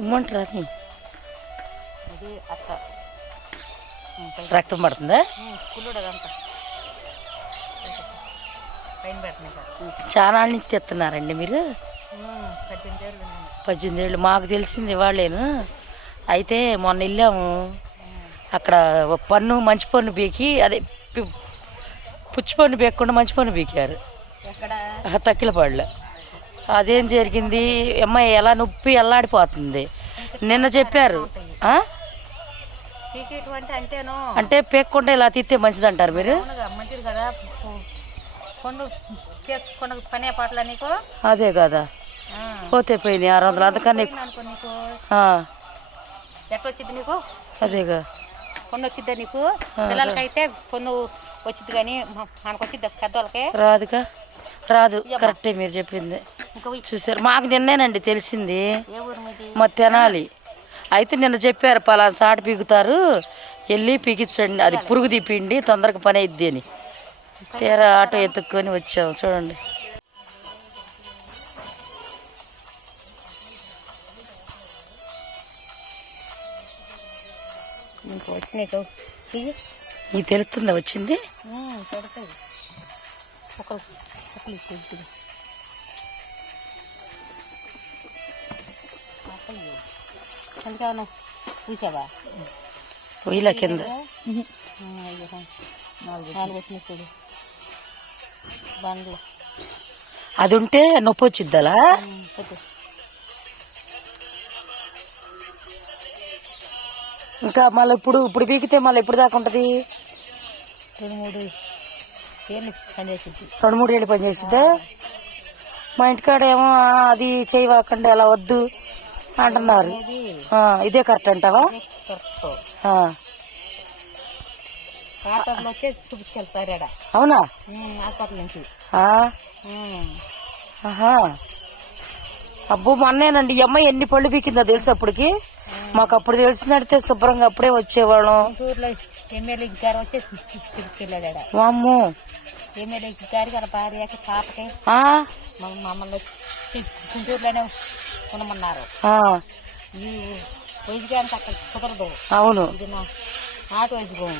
ఉమ్మంటారా రక్తం పడుతుందా? చాలా నుంచి తెస్తున్నారండి మీరు? 18 ఏళ్ళు. మాకు తెలిసింది వాళ్ళేను. అయితే మొన్న వెళ్ళాము, అక్కడ పన్ను మంచి పన్ను బీకి, అదే పుచ్చి పన్ను బీకకుండా మంచి పన్ను బీకారు తక్కిలపాడులో. అదేం జరిగింది, అమ్మాయి ఎలా నొప్పి ఎల్లాడిపోతుంది. నిన్న చెప్పారు అంటే పీక్కుంటే ఇలా తీస్తే మంచిది అంటారు మీరు? అదే కదా, పోతే పోయినాయి 600 అంతకన్నా నీకు అదేగా పన్ను వచ్చిద్దా నీకు? పిల్లలకైతే పన్ను వచ్చింది కానీ మనకు వచ్చిద్దా పెద్దవాళ్ళకి? రాదుగా, రాదు. కరెక్టే మీరు చెప్పింది. చూసారు, మాకు నిన్నేనండి తెలిసింది, మా తెనాలి. అయితే నిన్న చెప్పారు పలానా సాట పీకుతారు, వెళ్ళి పీకించండి, అది పురుగు తీపిండి తొందరగా పని అయిద్ది అని. తీరా ఆటో ఎత్తుక్కొని వచ్చాము. చూడండి, ఇది తెలుస్తుందా వచ్చింది? చూసావా పొయ్యిల కింద అది ఉంటే నొప్పి వచ్చిద్దలా? ఇంకా మళ్ళీ ఇప్పుడు పీకితే మళ్ళీ ఎప్పుడు దాకా ఉంటుంది? 2-3 ఏళ్ళు పనిచేసిద్ది. 2-3 ఏళ్ళు పనిచేసిద్దా? మా ఇంటికాడ ఏమో అది చేయవాకండి, అలా వద్దు అంటున్నారు. ఇదే కరెక్ట్ అంటావా? అవునా? అబ్బో మొన్నేనండి ఈ అమ్మాయి ఎన్ని పళ్ళు పీకిందో తెలుసు అప్పటికి. మాకు అప్పుడు తెలిసినట్టే శుభ్రంగా అప్పుడే వచ్చేవాళ్ళం. ఎమ్మెల్యే గారు వచ్చి వామ్మో, ఎమ్మెల్యే గారి గారి భార్యకి పాపకి మమ్మల్ని గుంటూరులోనే ఉండమన్నారు. ఈ వైద్యానికి అక్కడ కుదరదు. అవును, ఇది నాటు వైద్యం.